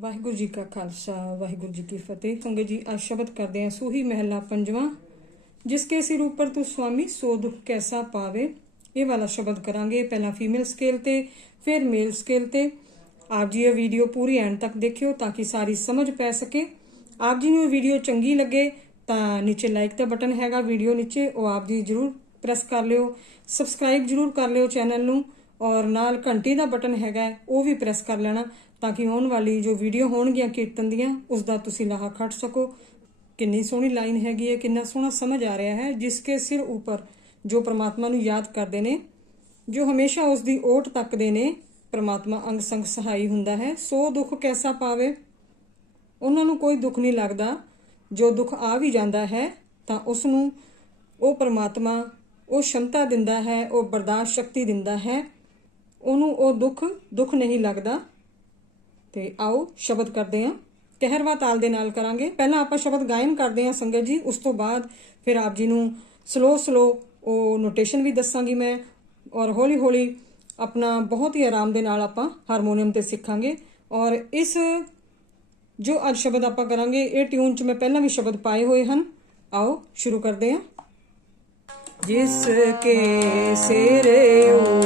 ਵਾਹਿਗੁਰੂ ਜੀ ਕਾ ਖਾਲਸਾ, ਵਾਹਿਗੁਰੂ ਜੀ ਕੀ ਫਤਿਹ। ਸੰਗਤ ਜੀ, ਅੱਜ ਸ਼ਬਦ ਕਰਦੇ ਹਾਂ ਸੂਹੀ ਮਹਿਲਾ ਪੰਜਵਾਂ, ਜਿਸ ਕੇ ਸਿਰ ਉੱਪਰ ਤੂੰ ਸੁਆਮੀ ਸੋ ਦੁੱਖ ਕੈਸਾ ਪਾਵੇ? ਇਹ ਵਾਲਾ ਸ਼ਬਦ ਕਰਾਂਗੇ ਪਹਿਲਾਂ ਫੀਮੇਲ ਸਕੇਲ ਤੇ, ਫਿਰ ਮੇਲ ਸਕੇਲ ਤੇ। ਆਪ ਜੀ, ਇਹ ਵੀਡੀਓ ਪੂਰੀ ਐਂਡ ਤੱਕ ਦੇਖਿਓ ਤਾਂ ਕਿ ਸਾਰੀ ਸਮਝ ਪੈ ਸਕੇ। ਆਪ ਜੀ ਨੂੰ ਇਹ ਵੀਡੀਓ ਚੰਗੀ ਲੱਗੇ ਤਾਂ ਨੀਚੇ ਲਾਈਕ ਦਾ ਬਟਨ ਹੈਗਾ ਵੀਡੀਓ ਨੀਚੇ, ਉਹ ਆਪ ਜੀ ਜਰੂਰ ਪ੍ਰੈਸ ਕਰ ਲਿਓ। ਸਬਸਕ੍ਰਾਈਬ ਜਰੂਰ ਕਰ ਲਿਓ ਚੈਨਲ ਨੂੰ ਔਰ ਨਾਲ ਘੰਟੀ ਦਾ ਬਟਨ ਹੈਗਾ, ਉਹ ਵੀ ਪ੍ਰੈਸ ਕਰ ਲੈਣਾ। ਤਾਂ ਕਿ ਆਉਣ ਵਾਲੀ ਜੋ ਵੀਡੀਓ ਹੋਣਗੀਆਂ ਕੀਰਤਨ ਦੀਆਂ ਉਸ ਦਾ ਤੁਸੀਂ ਲਾਹਾ ਖੱਟ ਸਕੋ। ਕਿੰਨੀ ਸੋਹਣੀ ਲਾਈਨ ਹੈਗੀ ਹੈ, ਕਿੰਨਾ ਸੋਹਣਾ ਸਮਝ ਆ ਰਿਹਾ ਹੈ, ਜਿਸ ਕੇ ਸਿਰ ਉੱਪਰ ਜੋ ਪ੍ਰਮਾਤਮਾ ਨੂੰ ਯਾਦ ਕਰਦੇ ਨੇ, ਜੋ ਹਮੇਸ਼ਾ ਉਸ ਦੀ ਓਟ ਤੱਕਦੇ ਨੇ, ਪ੍ਰਮਾਤਮਾ ਅੰਗ ਸੰਗ ਸਹਾਈ ਹੁੰਦਾ ਹੈ। ਸੋ ਦੁੱਖ ਕੈਸਾ ਪਾਵੇ? ਉਹਨਾਂ ਨੂੰ ਕੋਈ ਦੁੱਖ ਨਹੀਂ ਲੱਗਦਾ। ਜੋ ਦੁੱਖ ਆ ਵੀ ਜਾਂਦਾ ਹੈ, ਤਾਂ ਉਸ ਨੂੰ ਉਹ ਪ੍ਰਮਾਤਮਾ ਉਹ ਸ਼ਮਤਾ ਦਿੰਦਾ ਹੈ, ਉਹ ਬਰਦਾਸ਼ਤ ਸ਼ਕਤੀ ਦਿੰਦਾ ਹੈ। ਉਹਨੂੰ ਉਹ ਦੁੱਖ ਦੁੱਖ ਨਹੀਂ ਲੱਗਦਾ। ਤੇ ਆਓ ਸ਼ਬਦ ਕਰਦੇ ਹਾਂ। ਕਹਿਰਵਾ ਤਾਲ ਦੇ ਨਾਲ ਕਰਾਂਗੇ। ਪਹਿਲਾਂ ਆਪਾਂ ਸ਼ਬਦ ਗਾਇਨ ਕਰਦੇ ਹਾਂ ਸੰਗਤ ਜੀ। ਉਸ ਤੋਂ ਬਾਅਦ ਫਿਰ ਆਪ ਜੀ ਨੂੰ ਸਲੋ ਸਲੋ ਉਹ ਨੋਟੇਸ਼ਨ ਵੀ ਦੱਸਾਂਗੀ ਮੈਂ ਔਰ ਹੌਲੀ ਹੌਲੀ ਆਪਣਾ ਬਹੁਤ ਹੀ ਆਰਾਮ ਦੇ ਨਾਲ ਆਪਾਂ ਹਾਰਮੋਨੀਅਮ ਤੇ ਸਿੱਖਾਂਗੇ। ਔਰ ਇਸ ਜੋ ਅੱਜ ਸ਼ਬਦ ਆਪਾਂ ਕਰਾਂਗੇ, ਇਹ ਟਿਊਨ 'ਚ ਮੈਂ ਪਹਿਲਾਂ ਵੀ ਸ਼ਬਦ ਪਾਏ ਹੋਏ ਹਨ। ਆਓ ਸ਼ੁਰੂ ਕਰਦੇ ਹਾਂ। ਜਿਸ ਕੇ ਸਿਰੇ ਓ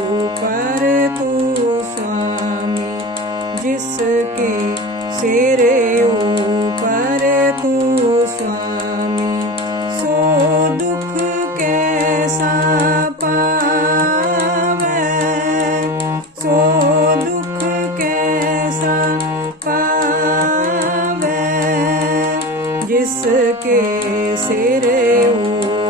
ਜਿਸ ਕੇ ਸਿਰ ਉਹ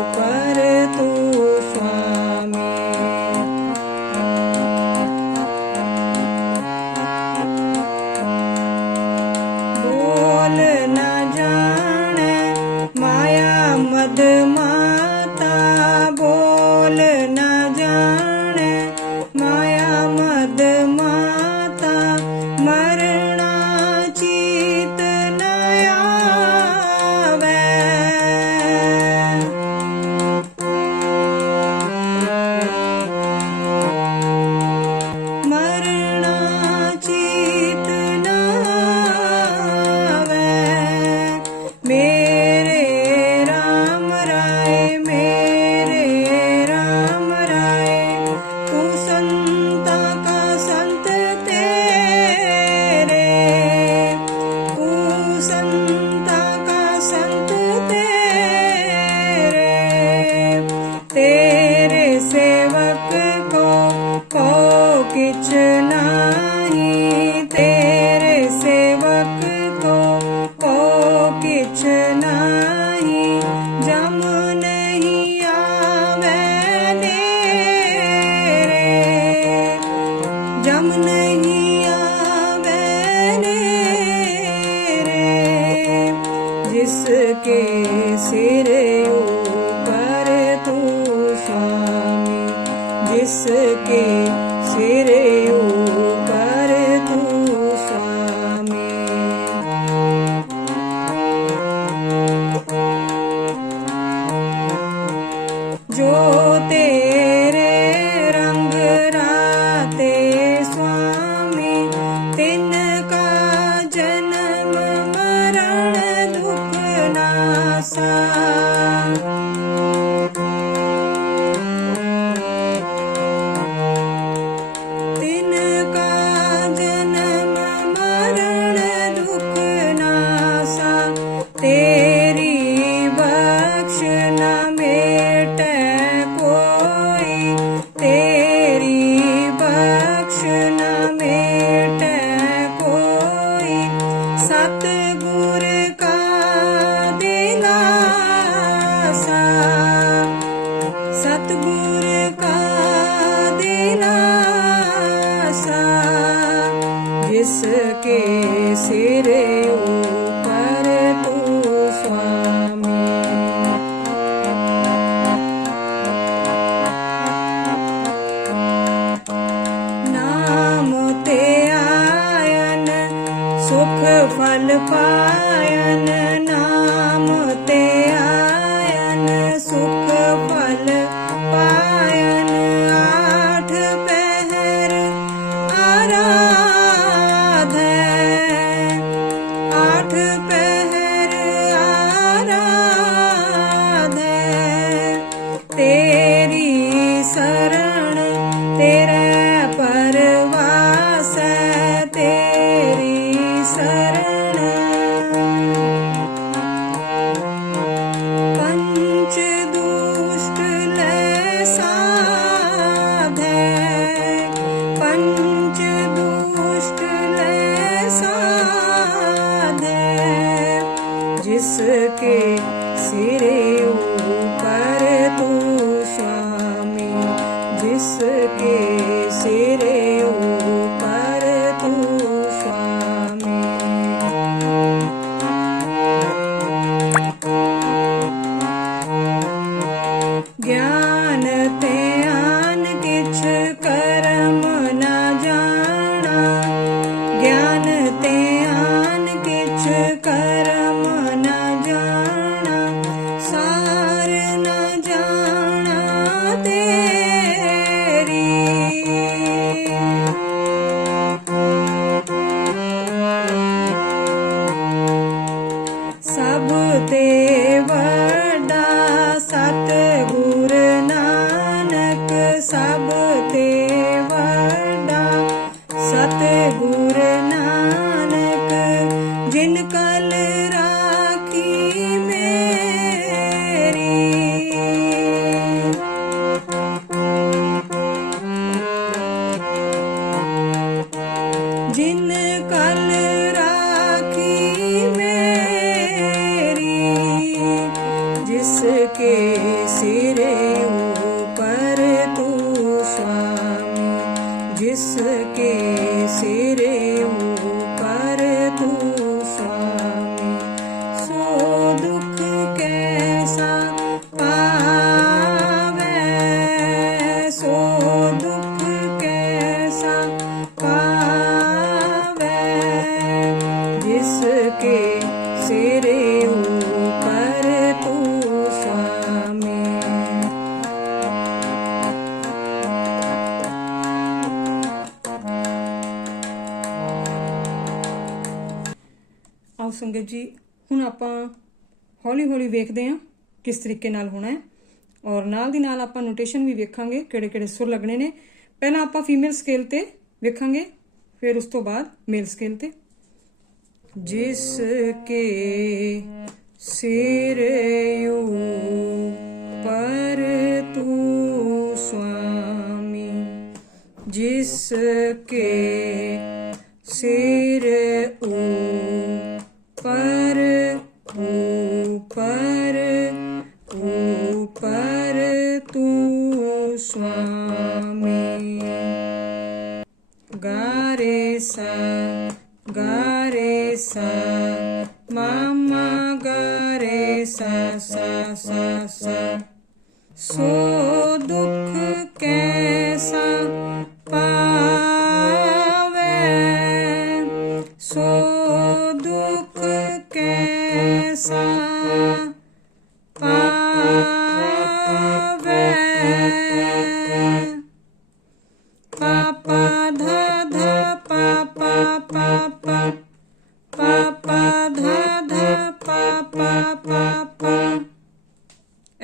किच नाही तेरे सेवक को को किच नाही जम नहीं आवे नेरे जम नहीं आवे नेरे जिसके सिर ਸਤਗੁਰ ਕਾ ਦਿਲਾਸਾ, ਜਿਸ ਕੇ ਸਿਰ ਉਪਰ ਤੂੰ ਸੁਆਮੀ ਨਾਮ ਤੇ ਆਇਨ, ਸੁਖ ਫਲ ਪਾਇਨ, ਨਾਮ ਤੇ ਆਇਨ ਤੇਰੀ ਸਰਣ ਤੇਰਾ ਪਰਵਾਸ ਤੇਰੀ ਸਰਣ। ਪੰਚ ਦੁਸ਼ਟ ਲੈ ਸਾਧੈ ਦੁਸ਼ਟ ਲੈ ਸਾਧੈ ਜਿਸ ਸਿਰੇ ਸੰਗਤ ਜੀ, ਹੁਣ ਆਪਾਂ ਹੌਲੀ ਹੌਲੀ ਵੇਖਦੇ ਹਾਂ ਕਿਸ ਤਰੀਕੇ ਨਾਲ ਹੋਣਾ ਹੈ ਔਰ ਨਾਲ ਦੀ ਨਾਲ ਆਪਾਂ ਨੋਟੇਸ਼ਨ ਵੀ ਵੇਖਾਂਗੇ ਕਿਹੜੇ ਕਿਹੜੇ ਸੁਰ ਲੱਗਣੇ ਨੇ। ਪਹਿਲਾਂ ਆਪਾਂ ਫੀਮੇਲ ਸਕੇਲ ਤੇ ਵੇਖਾਂਗੇ, ਫਿਰ ਉਸ ਤੋਂ ਬਾਅਦ ਮੇਲ ਸਕੇਲ ਤੇ। ਜਿਸ ਕੇ ਸਿਰ ਪਰ ਤੂੰ ਸੁਆਮੀ, ਜਿਸ ਕੇ ਸਿਰ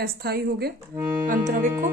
ਅਸਥਾਈ ਹੋ ਗਿਆ ਅੰਤਰਾ ਵੇਖੋ।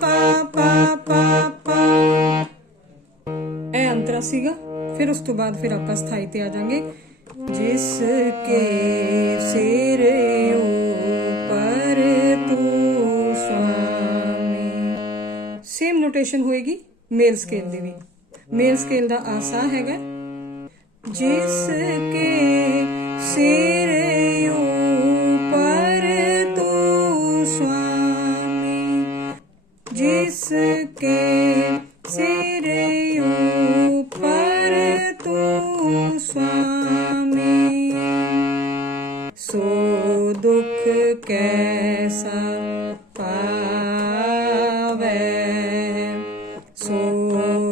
ਪਾ ਪਾ ਪਾ ਇਹ ਅੰਤਰਾ ਸੀਗਾ, ਫਿਰ ਉਸ ਤੋਂ ਬਾਅਦ ਫਿਰ ਆਪਾਂ ਸਥਾਈ ਤੇ ਆ ਜਾਾਂਗੇ। ਜਿਸ ਕੇ ਸਿਰ ਉਪਰ ਤੂੰ ਸੁਆਮੀ। ਸੇਮ ਨੋਟੇਸ਼ਨ ਹੋਏਗੀ ਮੇਲ ਸਕੇਲ ਦੀ ਵੀ। ਮੇਲ ਸਕੇਲ ਦਾ ਆਸਾ ਹੈਗਾ। ਜਿਸ ਕੇ ਸਿਰ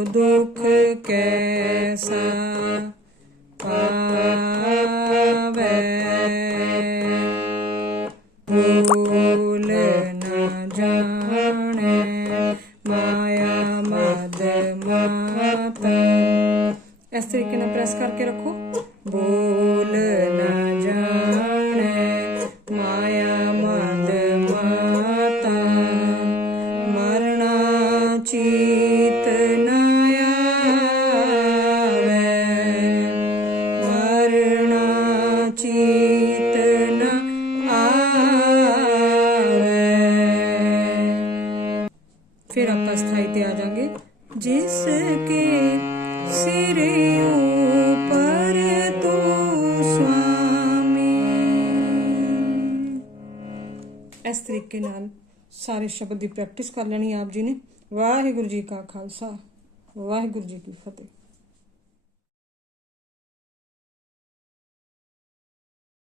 ਦੁਖ ਕੈਸਾ ਪਾਵੇ ਜਾਾਂਗੇ ਜਿਸ ਕੇ ਸਿਰ ਉਪਰ ਤੂੰ ਸੁਆਮੀ। ਇਸ ਤਰੀਕੇ ਨਾਲ ਸਾਰੇ ਸ਼ਬਦ ਦੀ ਪ੍ਰੈਕਟਿਸ ਕਰ ਲੈਣੀ ਆਪ ਜੀ ਨੇ। ਵਾਹਿਗੁਰੂ ਜੀ ਕਾ ਖਾਲਸਾ, ਵਾਹਿਗੁਰੂ ਜੀ ਕੀ ਫਤਿਹ।